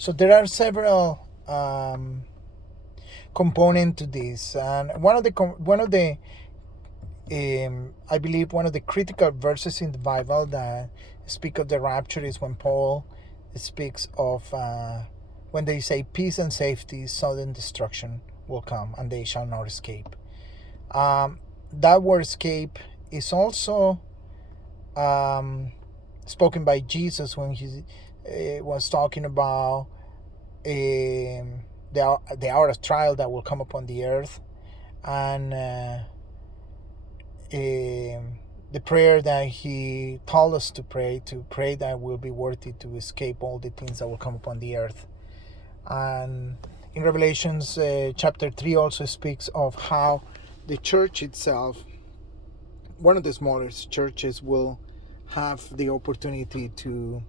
So there are several components to this, and I believe one of the critical verses in the Bible that speak of the rapture is when Paul speaks of when they say peace and safety, sudden destruction will come, and they shall not escape. That word escape is also spoken by Jesus when he was talking about the hour of trial that will come upon the earth, and the prayer that he told us to pray that we'll be worthy to escape all the things that will come upon the earth. And in Revelations chapter 3 also speaks of how the church itself, one of the smallest churches, will have the opportunity to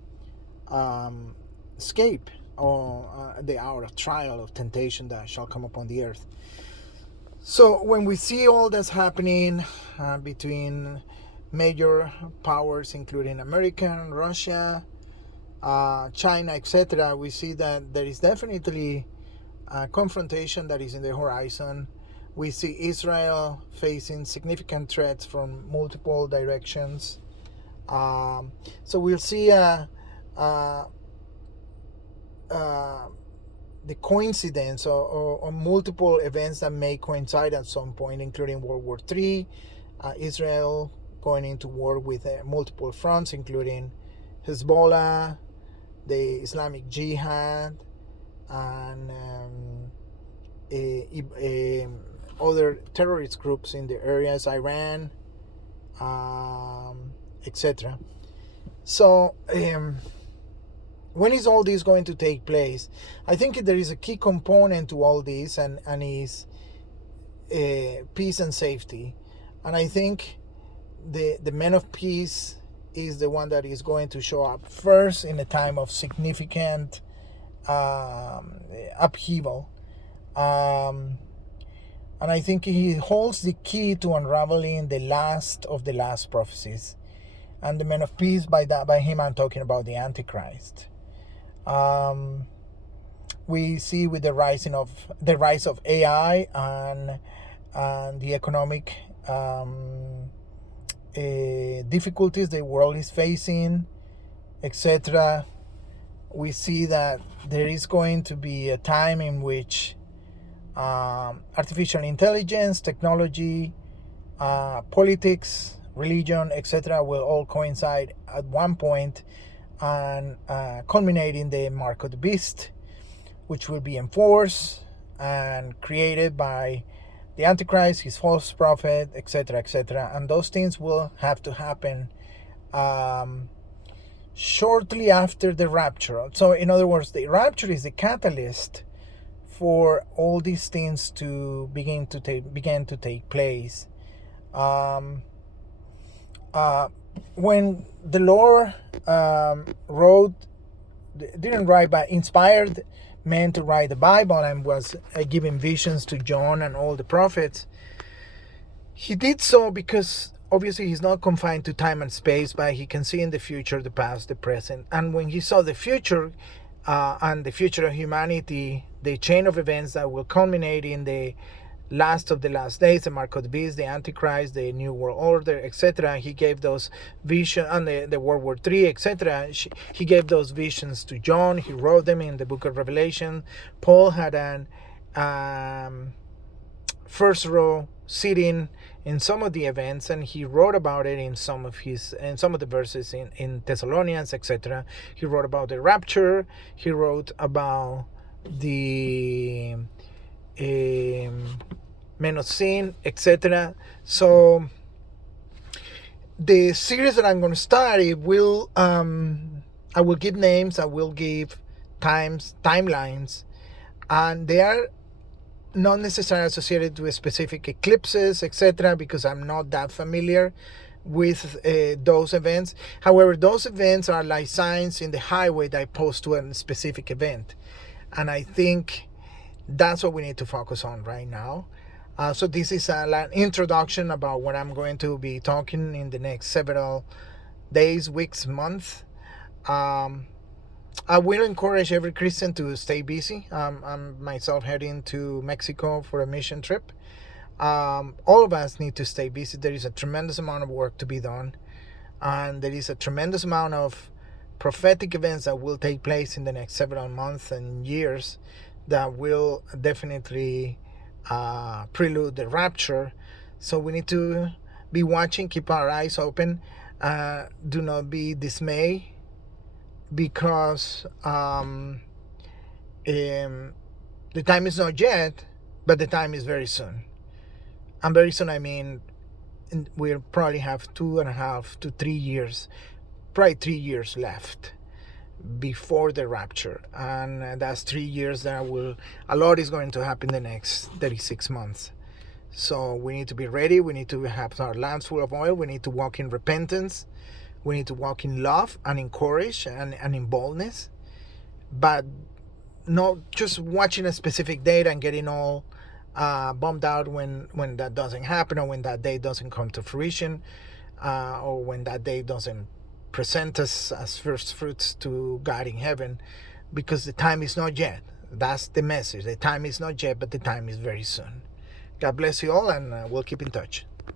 escape the hour of trial, of temptation that shall come upon the earth. So when we see all that's happening between major powers, including America, Russia, China, etc., we see that there is definitely a confrontation that is in the horizon. We see Israel facing significant threats from multiple directions. So we'll see the coincidence or multiple events that may coincide at some point, including World War III, Israel going into war with multiple fronts, including Hezbollah, the Islamic Jihad, and other terrorist groups in the areas, Iran, etc. So when is all this going to take place? I think there is a key component to all this, and is peace and safety. And I think the man of peace is the one that is going to show up first in a time of significant upheaval. And I think he holds the key to unraveling the last of the last prophecies. And the man of peace, by him I'm talking about the Antichrist. We see with the rise of AI and the economic difficulties the world is facing, etc. We see that there is going to be a time in which artificial intelligence, technology, politics, religion, etc. will all coincide at one point and culminate in the mark of the beast, which will be enforced and created by the Antichrist, his false prophet, etc., etc. And those things will have to happen shortly after the rapture. So in other words, the rapture is the catalyst for all these things to begin to take place. When the Lord didn't write, but inspired men to write the Bible and was giving visions to John and all the prophets, he did so because obviously he's not confined to time and space, but he can see in the future, the past, the present. And when he saw the future and the future of humanity, the chain of events that will culminate in the last of the last days, the mark of the beast, the Antichrist, the new world order, etc. He gave those visions, and the World War III, etc. He gave those visions to John. He wrote them in the book of Revelation. Paul had an first row sitting in some of the events, and he wrote about it in some of the verses in Thessalonians, etc. He wrote about the rapture. He wrote about the men of sin, etc. So the series that I'm going to start, I will give names, I will give timelines, and they are not necessarily associated with specific eclipses, etc., because I'm not that familiar with those events. However, those events are like signs in the highway that post to a specific event, and I think that's what we need to focus on right now. So this is an introduction about what I'm going to be talking in the next several days, weeks, months. I will encourage every Christian to stay busy. I'm myself heading to Mexico for a mission trip. All of us need to stay busy. There is a tremendous amount of work to be done, and there is a tremendous amount of prophetic events that will take place in the next several months and years that will definitely prelude the rapture. So we need to be watching, keep our eyes open, do not be dismayed, because the time is not yet, but the time is very soon. And very soon, I mean, we'll probably have 2.5 to 3 years, probably 3 years left before the rapture. And that's 3 years that a lot is going to happen in the next 36 months. So we need to be ready. We need to have our lamps full of oil. We need to walk in repentance. We need to walk in love and in courage and in boldness. But not just watching a specific date and getting all bummed out when that doesn't happen, or when that day doesn't come to fruition, or when that day doesn't present us as first fruits to God in heaven, because the time is not yet. That's the message. The time is not yet, but the time is very soon. God bless you all, and we'll keep in touch.